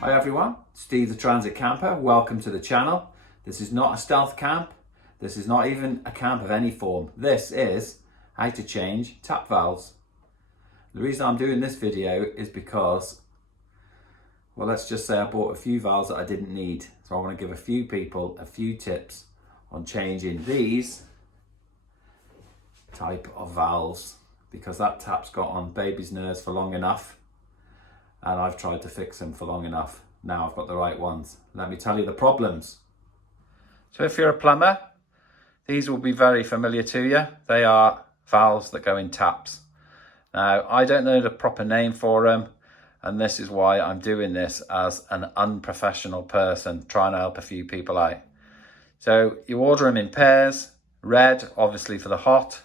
Hi everyone, Steve the Transit Camper. Welcome to the channel. This is not a stealth camp. This is not even a camp of any form. This is how to change tap valves. The reason I'm doing this video is because, well, let's just say I bought a few valves that I didn't need. So I want to give a few people a few tips on changing these type of valves, because that tap's got on baby's nerves for long enough. And I've tried to fix them for long enough. Now I've got the right ones. Let me tell you the problems. So if you're a plumber, these will be very familiar to you. They are valves that go in taps. Now, I don't know the proper name for them, and this is why I'm doing this as an unprofessional person, trying to help a few people out. So you order them in pairs. Red, obviously for the hot.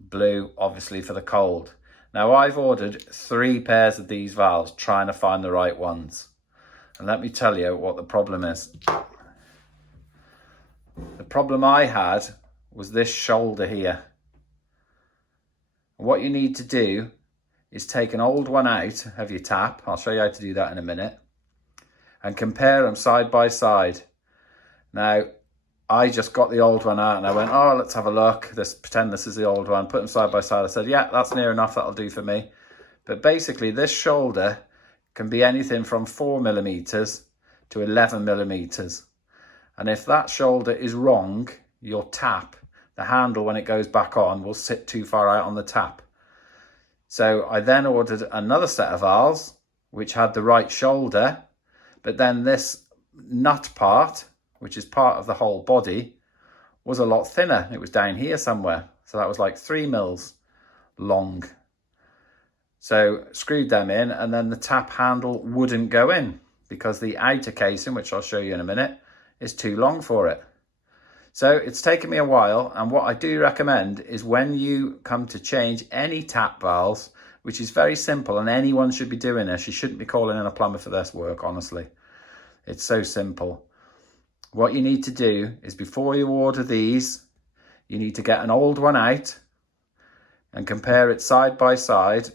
Blue, obviously for the cold. Now I've ordered 3 pairs of these valves, trying to find the right ones. And let me tell you what the problem is. The problem I had was this shoulder here. What you need to do is take an old one out of your tap. I'll show you how to do that in a minute. And compare them side by side. Now, I just got the old one out and I went, oh, let's have a look. Pretend this is the old one. Put them side by side. I said, yeah, that's near enough. That'll do for me. But basically, this shoulder can be anything from 4mm to 11mm. And if that shoulder is wrong, your tap, the handle when it goes back on, will sit too far out on the tap. So I then ordered another set of valves, which had the right shoulder. But then this nut part, which is part of the whole body, was a lot thinner. It was down here somewhere. So that was like 3mm long. So screwed them in, and then the tap handle wouldn't go in because the outer casing, which I'll show you in a minute, is too long for it. So it's taken me a while, and what I do recommend is when you come to change any tap valves, which is very simple, and anyone should be doing this. You shouldn't be calling in a plumber for this work, honestly. It's so simple. What you need to do is, before you order these, you need to get an old one out and compare it side by side.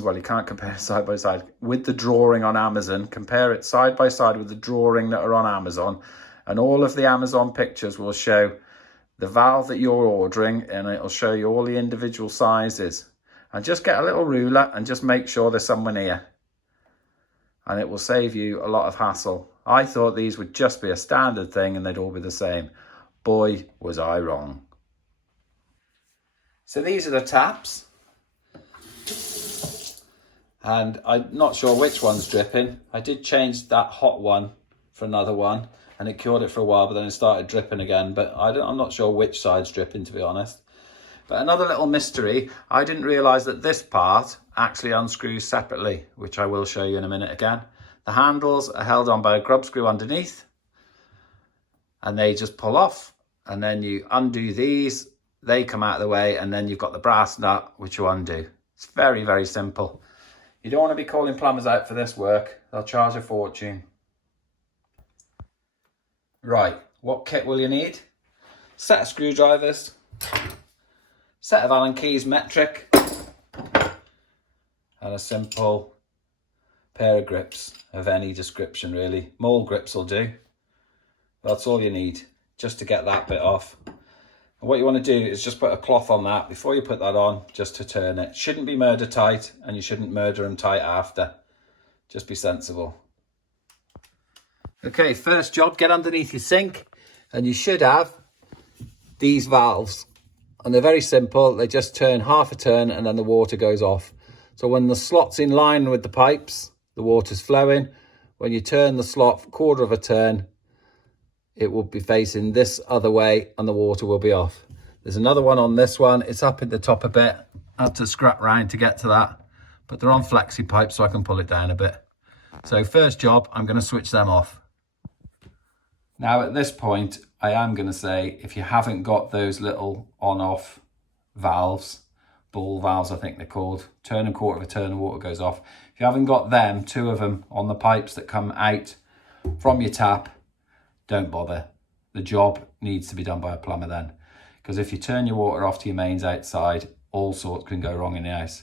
Well, you can't compare it side by side with the drawing on Amazon. Compare it side by side with the drawing that are on Amazon. And all of the Amazon pictures will show the valve that you're ordering, and it'll show you all the individual sizes. And just get a little ruler and just make sure there's someone here. And it will save you a lot of hassle. I thought these would just be a standard thing and they'd all be the same. Boy, was I wrong. So these are the taps. And I'm not sure which one's dripping. I did change that hot one for another one, and it cured it for a while, but then it started dripping again. But I'm not sure which side's dripping, to be honest. But another little mystery, I didn't realise that this part actually unscrews separately, which I will show you in a minute again. The handles are held on by a grub screw underneath, and they just pull off. And then you undo these, they come out of the way, and then you've got the brass nut, which you undo. It's very, very simple. You don't want to be calling plumbers out for this work. They'll charge a fortune. Right, what kit will you need? Set of screwdrivers, set of Allen keys metric, and a simple pair of grips of any description, really. Mole grips will do. That's all you need just to get that bit off. And what you want to do is just put a cloth on that before you put that on, just to turn it. Shouldn't be murder tight, and you shouldn't murder them tight after. Just be sensible. Okay, first job, get underneath your sink, and you should have these valves. And they're very simple. They just turn half a turn and then the water goes off. So when the slot's in line with the pipes, the water's flowing. When you turn the slot quarter of a turn, it will be facing this other way and the water will be off. There's another one on this one. It's up at the top a bit. I had to scrap round to get to that, but they're on flexi pipes so I can pull it down a bit. So first job, I'm going to switch them off. Now at this point, I am going to say, if you haven't got those little on-off valves, ball valves I think they're called, turn and quarter of a turn and water goes off. If you haven't got them, 2 of them on the pipes that come out from your tap, don't bother. The job needs to be done by a plumber then. because if you turn your water off to your mains outside, all sorts can go wrong in the house.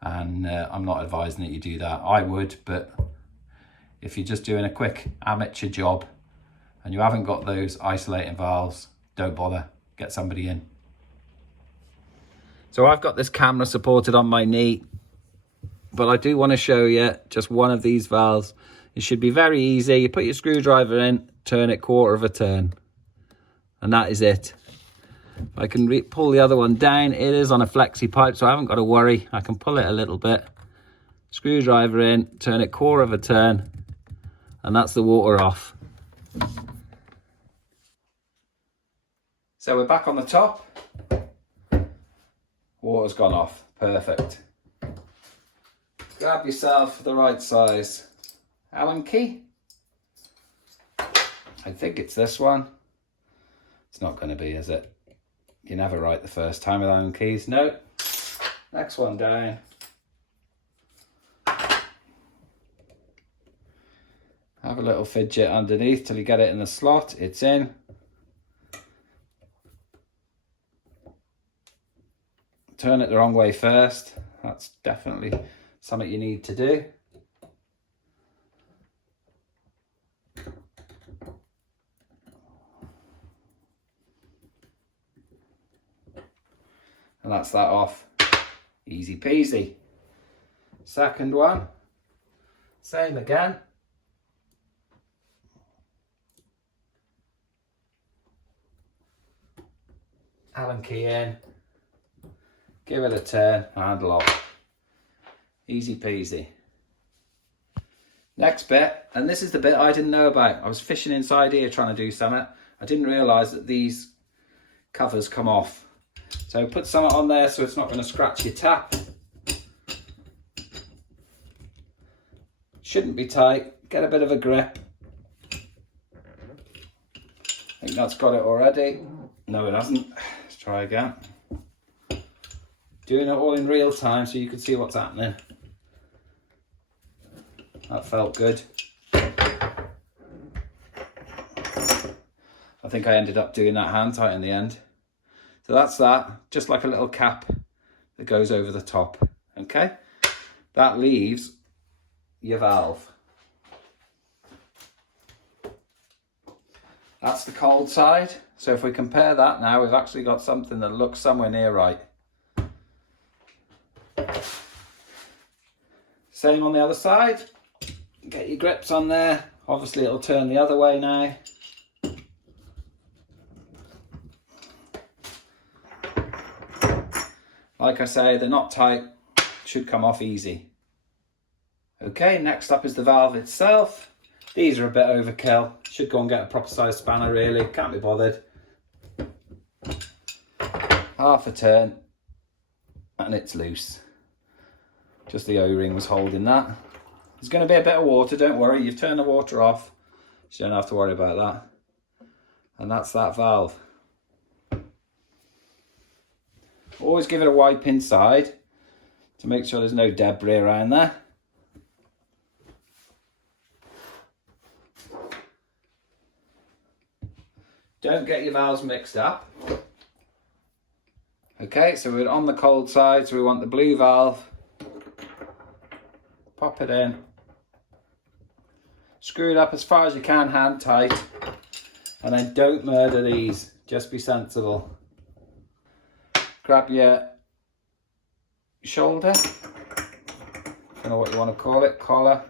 And I'm not advising that you do that. I would, but if you're just doing a quick amateur job and you haven't got those isolating valves, don't bother, get somebody in. So I've got this camera supported on my knee, but I do want to show you just one of these valves. It should be very easy. You put your screwdriver in, turn it quarter of a turn, and that is it. I can pull the other one down. It is on a flexi pipe, so I haven't got to worry. I can pull it a little bit, screwdriver in, turn it quarter of a turn, and that's the water off. So we're back on the top. Water's gone off, perfect. Grab yourself the right size Allen key. I think it's this one. It's not going to be, is it? You're never right the first time with Allen keys. No. Next one down. Have a little fidget underneath till you get it in the slot. It's in. Turn it the wrong way first. That's definitely something you need to do. And that's that off. Easy peasy. Second one. Same again. Allen key in. Give it a turn, handle off. Easy peasy. Next bit, and this is the bit I didn't know about. I was fishing inside here trying to do something. I didn't realise that these covers come off. So put something on there so it's not going to scratch your tap. Shouldn't be tight. Get a bit of a grip. I think that's got it already. No, it hasn't. Let's try again. Doing it all in real time so you can see what's happening. That felt good. I think I ended up doing that hand tight in the end. So that's that, just like a little cap that goes over the top, okay? That leaves your valve. That's the cold side. So if we compare that now, we've actually got something that looks somewhere near right. Same on the other side. Get your grips on there. Obviously it'll turn the other way now. Like I say, they're not tight, should come off easy. Okay, next up is the valve itself. These are a bit overkill. Should go and get a proper size spanner really, can't be bothered. Half a turn and it's loose. Just the O-ring was holding that. There's going to be a bit of water, don't worry, you've turned the water off, so you don't have to worry about that. And that's that valve. Always give it a wipe inside to make sure there's no debris around there. Don't get your valves mixed up. Okay, so we're on the cold side, so we want the blue valve. Pop it in. Screw it up as far as you can, hand tight. And then don't murder these, just be sensible. Grab your shoulder, don't know what you want to call it, collar.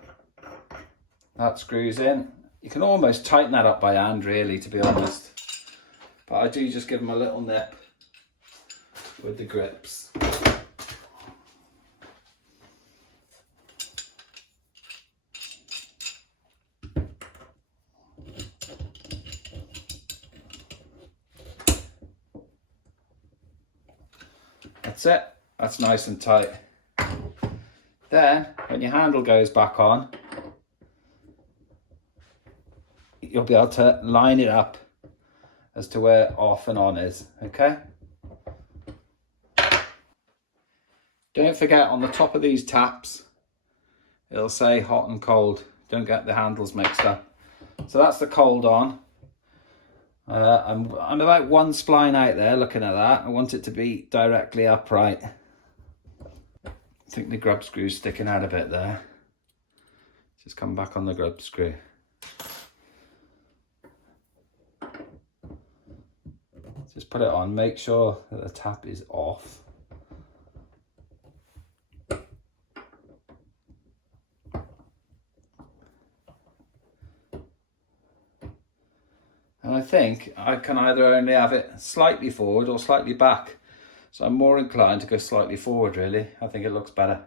That screws in. You can almost tighten that up by hand really, to be honest. But I do just give them a little nip with the grips. That's it, that's nice and tight. Then, when your handle goes back on, you'll be able to line it up as to where off and on is, okay? Don't forget on the top of these taps, it'll say hot and cold. Don't get the handles mixed up. So that's the cold on. I'm about one spline out there looking at that. I want it to be directly upright. I think the grub screw's sticking out a bit there. Just come back on the grub screw. Just put it on, make sure that the tap is off. And I think I can either only have it slightly forward or slightly back. So I'm more inclined to go slightly forward, really. I think it looks better.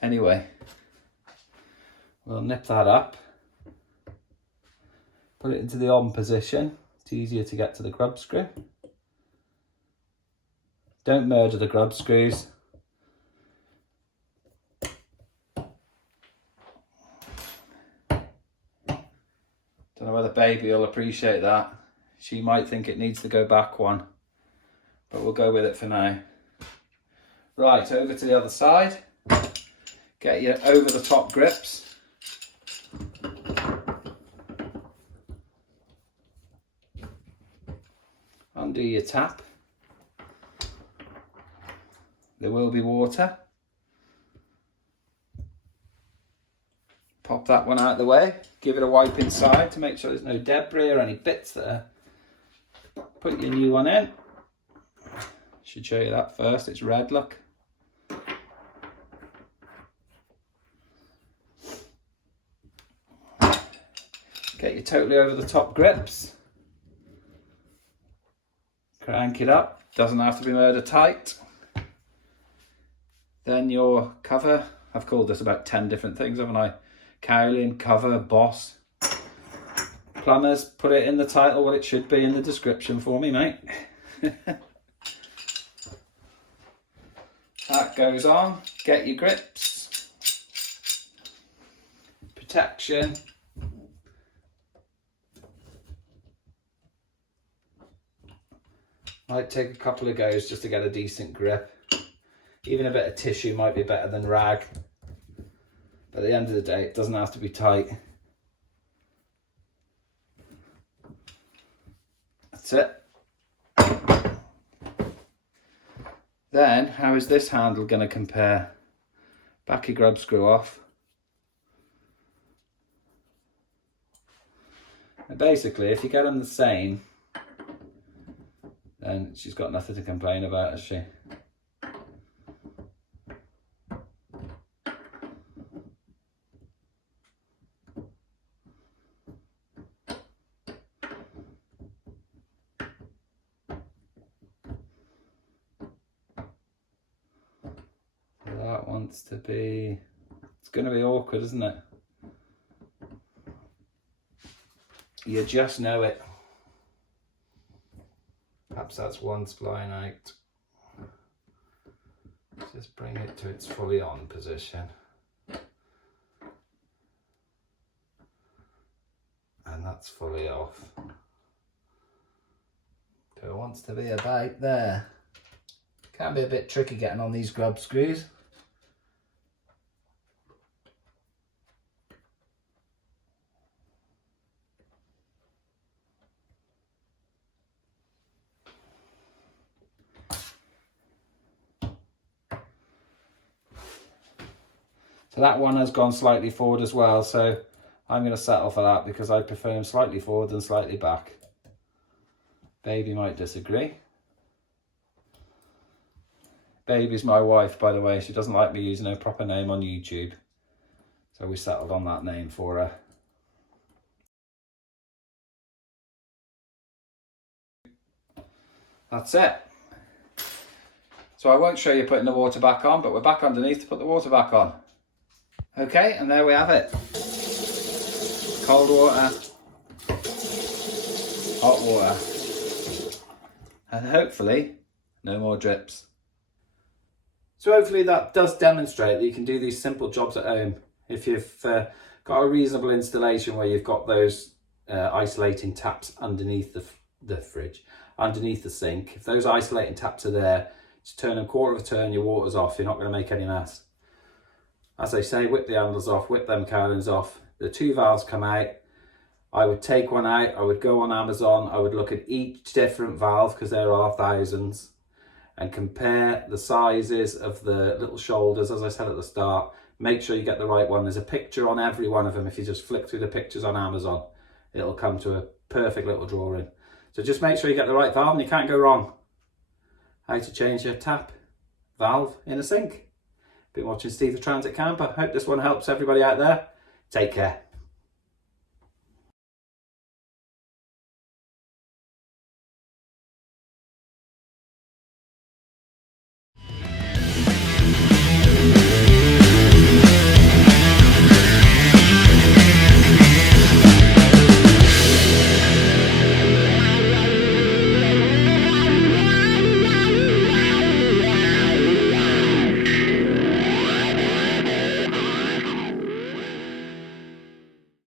Anyway, we'll nip that up. Put it into the on position. It's easier to get to the grub screw. Don't murder the grub screws. Don't know whether baby will appreciate that. She might think it needs to go back one, but we'll go with it for now. Right, over to the other side. Get your over the top grips. Undo your tap. There will be water. Pop that one out of the way. Give it a wipe inside to make sure there's no debris or any bits there. Put your new one in. Should show you that first. It's red, look. Get your totally over the top grips. Crank it up. Doesn't have to be murder tight. Then your cover. I've called this about 10 different things, haven't I? Cowling, cover, boss. Plumbers, put it in the title what it should be in the description for me, mate. That goes on. Get your grips. Protection. Might take a couple of goes just to get a decent grip. Even a bit of tissue might be better than rag. But at the end of the day, it doesn't have to be tight. That's it. Then, how is this handle going to compare? Back your grub screw off. And basically, if you get them the same, then she's got nothing to complain about, has she? That wants to be, it's going to be awkward, isn't it? You just know it. Perhaps that's one spline out. Just bring it to its fully on position. And that's fully off. So it wants to be about there. Can be a bit tricky getting on these grub screws. So that one has gone slightly forward as well, so I'm going to settle for that because I prefer him slightly forward than slightly back. Baby might disagree. Baby's my wife, by the way. She doesn't like me using her proper name on YouTube. So we settled on that name for her. That's it. So I won't show you putting the water back on, but we're back underneath to put the water back on. Okay, and there we have it. Cold water, hot water, and hopefully no more drips. So hopefully that does demonstrate that you can do these simple jobs at home. If you've got a reasonable installation where you've got those isolating taps underneath the fridge, underneath the sink, if those isolating taps are there, just turn them quarter of a turn, your water's off, you're not going to make any mess. As I say, whip the handles off, whip them cowlings off. The two valves come out. I would take one out, I would go on Amazon, I would look at each different valve, because there are thousands, and compare the sizes of the little shoulders, as I said at the start. Make sure you get the right one. There's a picture on every one of them. If you just flick through the pictures on Amazon, it'll come to a perfect little drawing. So just make sure you get the right valve and you can't go wrong. How to change your tap valve in a sink. Been watching Steve the Transit Camper. Hope this one helps everybody out there. Take care.